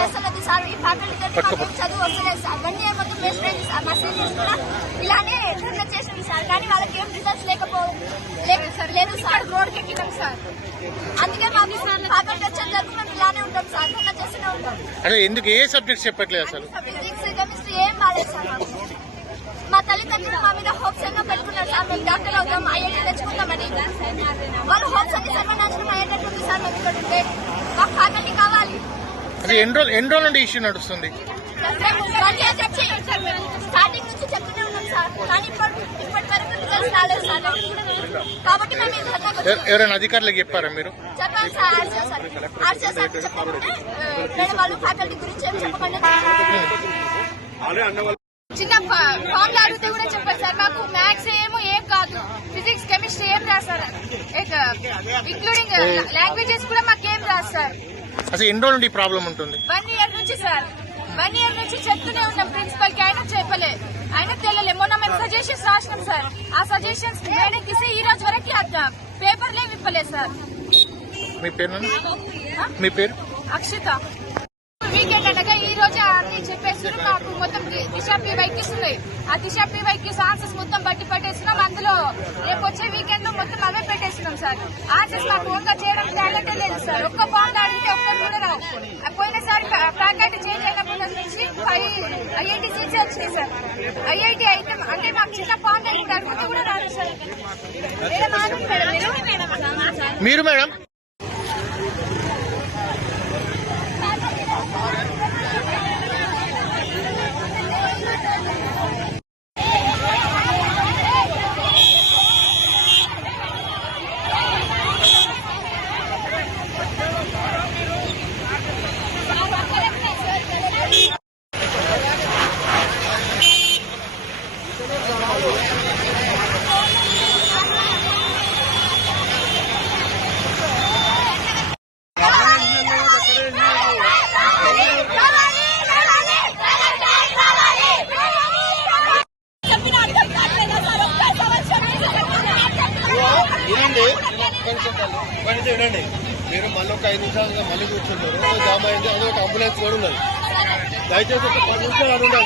చేస్తున్నది సార్. ఈ ఫ్యాకల్టీ చదువు వస్తలేదు సార్. 1 year మొత్తం వేస్ట్ అయింది సార్. మా సీనియర్స్ కూడా ఇలానే ధర్నా చేసింది సార్. కానీ వాళ్ళకి ఏం రిజల్ట్స్ లేదు సార్. రోడ్కి ఎక్కినాం సార్. అందుకే మాకు ఫ్యాకల్టీ వచ్చేంత వరకు మేము ఇలానే ఉంటాం సార్. ధర్నా చేస్తూనే ఉంటాం. అదే ఎందుకు ఏ సబ్జెక్ట్స్ చెప్పట్లేదు అసలు? ఫిజిక్స్ కెమిస్ట్రీ ఏం బాలేదు సార్. మా తల్లిదండ్రులు మా మీద హోప్స్ ఎన్నో పెట్టుకున్నారు సార్. మేము డాక్టర్ అవుతాం, ఐఐటీ తెచ్చుకుంటామని. వాళ్ళు హోప్స్ అన్ని సర్వనాశనం అయ్యేటట్టుంది సార్. మేము ఇక్కడ ఉంటే మాకు ఫ్యాకల్టీ కావాలి. అది ఎన్ని రోజుల నుండి ఇష్యూ నడుస్తుంది? స్టార్టింగ్ నుంచి చెప్తూనే ఉన్నాం సార్. కానీ ఇప్పటి వరకు రిజల్ట్స్ రాలేదు సార్. కాబట్టి మేము ఎవరైనా అధికారులకు చెప్పారా మీరు? చెప్పాలి సార్. ఆర్సీ సార్ చెప్పకుంటే వేరే వాళ్ళు ఫ్యాకల్టీ గురించి ఏం చెప్పకుండా చిన్న ఫామ్ అడిగితే కూడా చెప్పారు సార్. మాకు మ్యాథ్స్ ఏం కాదు, ఫిజిక్స్ కెమిస్ట్రీ ఏం రాస్తారు, ఇంక్లూడింగ్ లాంగ్వేజెస్ కూడా మాకేం రాదు సార్. అసలు ఎన్ని రోజుల నుండి ప్రాబ్లం ఉంటుంది? 1 year నుంచి సార్. 1 year నుంచి చెప్తూనే ఉన్నాం ప్రిన్సిపల్ కి. అయినా చెప్పలే, అయినా తెలియలే. మొన్న మేము సజెషన్స్ రాసినాం సార్. ఆ సజెషన్స్ మేడంకి ఈ రోజు వరకు పేపర్లే విప్పలేదు సార్. మీ పేరు? మీ పేరు? అక్షిత. వీకెండ్ అనగా ఈ రోజే అన్ని చెప్పేసి మాకు మొత్తం దిశా పీవైకి ఉన్నాయి. ఆ దిశా పీవైకి ఆన్సర్స్ మొత్తం బట్టి పట్టేస్తున్నాం. అందులో రేపు వచ్చే వీకెండ్ లో మొత్తం అవే పెట్టేస్తున్నాం సార్. ఆన్సర్స్ మాకు ఒక్క చేయడం టాలెంటే లేదు సార్. ఒక్క బాండ్ అడిగితే ఒక్కరు కూడా రావు. పోయినసారి ఫ్యాకల్టీ చేంజ్ అయినప్పటి నుంచి ఐఐటీ సీట్స్ వచ్చినాయి సార్. ఐఐటీ అయితే అంటే మాకు చిన్న బాండ్ అడిగితే కూడా రాదు సార్. మీరు మేడం వినండి. మీరు మళ్ళీ ఒక 5 నిమిషాలుగా మళ్ళీ కూర్చుంటారు. జామ్ అయింది, అదే ఒక అంబులెన్స్ కూడా ఉన్నది. దయచేసి ఒక 10 నిమిషాలు అడుగుండాలి.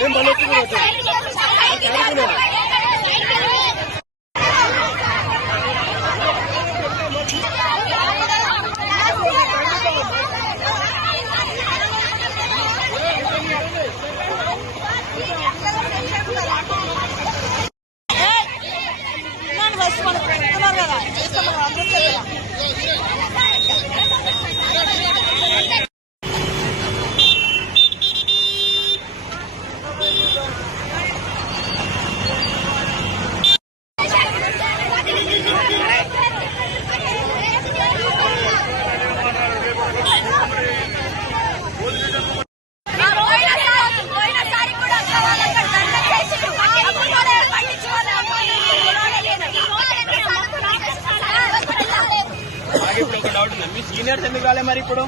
మళ్ళీ ఇప్పుడు ఒక డౌట్ ఉంది. మీ సీనియర్స్ ఎందుకు రాలే మరి ఇప్పుడు?